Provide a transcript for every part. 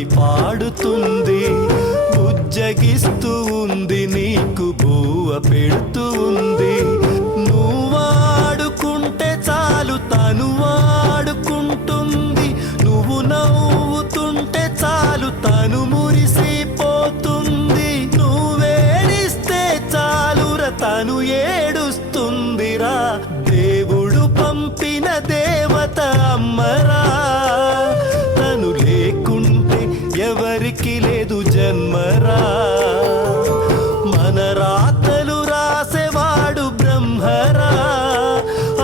పాడి పాడుతుంది, బుజ్జగిస్తూ ఉంది, నీకు బువ్వ పెడుతూ ఉంది. నువ్వాడుకుంటే చాలు తను వాడుకుంటుంది, నువ్వు నవ్వుతుంటే చాలు తను మురిసిపోతుంది. నువ్వేడిస్తే చాలుర తను ఏడుస్తుందిరా. దేవుడు పంపిన దేవత అమ్మరా, తను లేకుంటే ఎవరికి లేదు జన్మరా. మన రాతలు రాసేవాడు బ్రహ్మరా,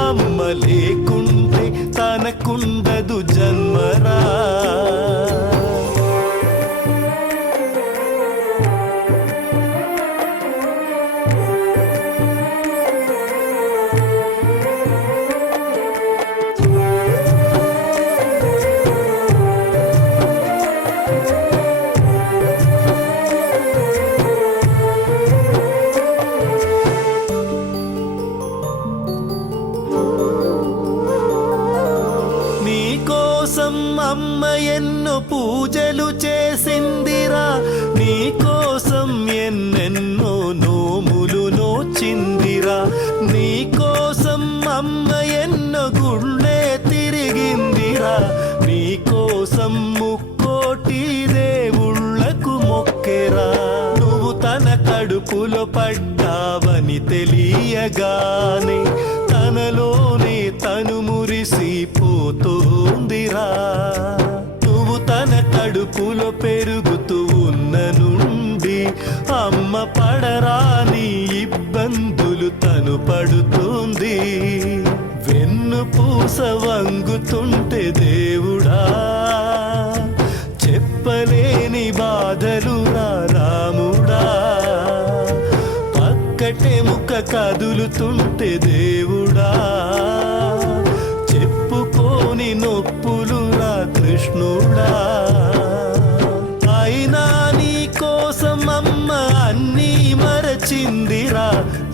అమ్మ లేకుంటే తనకుండదు జన్మరా. అమ్మ ఎన్నో పూజలు చేసిందిరా, నీకోసం ఎన్నెన్నో నోములు నోచిందిరా. నీకోసం అమ్మ ఎన్నో గుళ్ళే తిరిగిందిరా, నీకోసం ముక్కోటి దేవుళ్ళకు మొక్కెరా. నువ్వు తన కడుపులో పడ్డావని తెలియగానే తనలోనే తను మురిసిపోతుందిరా. నువ్వు తన కడుపులో పెరుగుతూ ఉన్న నుండి అమ్మ పడరాని ఇబ్బందులు తను పడుతుంది. వెన్నుపూస వంగుతుంటే దేవుడా, చెప్పలేని బాధలు రాముడా. పక్కటెముక కదులుతుంటే దేవుడా, చెప్పుకోని నొప్పులు కృష్ణుడా. అయినా నీ కోసం అమ్మ అన్నీ మరచిందిరా,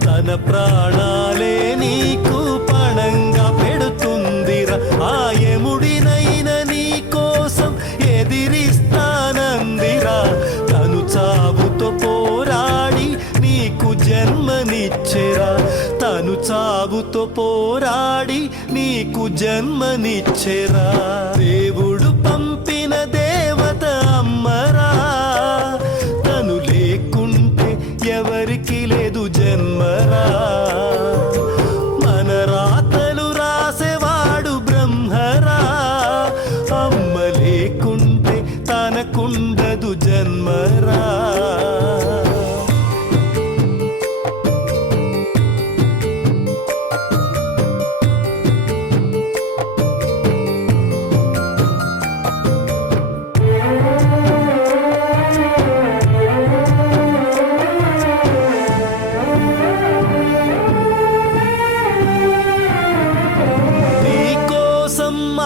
తన ప్రాణాలే నీకు పణంగా పెడుతుందిరా. ఆ యముడినైనా నీ కోసం ఎదిరిస్తానందిరా, తను చావుతో పోరాడి నీకు జన్మనిచ్చెరా. తను చావుతో పోరాడి నీకు జన్మనిచ్చెరా. దేవుడు పంపిన దేవత అమ్మరా, తను లేకుంటే ఎవరికి లేదు జన్మరా. మన రాతలు రాసేవాడు బ్రహ్మరా, అమ్మ లేకుంటే తనకుండదు జన్మరా.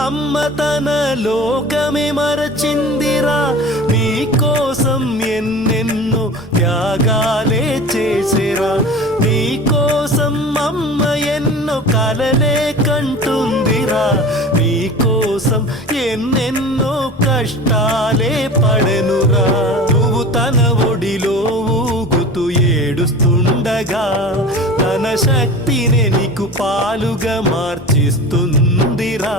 అమ్మ తన లోకమే మరచిందిరా, నీకోసం ఎన్నెన్నో త్యాగాలే చేసేరా. నీకోసం అమ్మ ఎన్నో కలలే కంటుందిరా, నీకోసం ఎన్నెన్నో కష్టాలే పడెనురా. నువ్వు తన ఒడిలో ఊగుతూ ఏడుస్తుండగా తన శక్తిని నీకు పాలుగా మార్చిస్తుందిరా.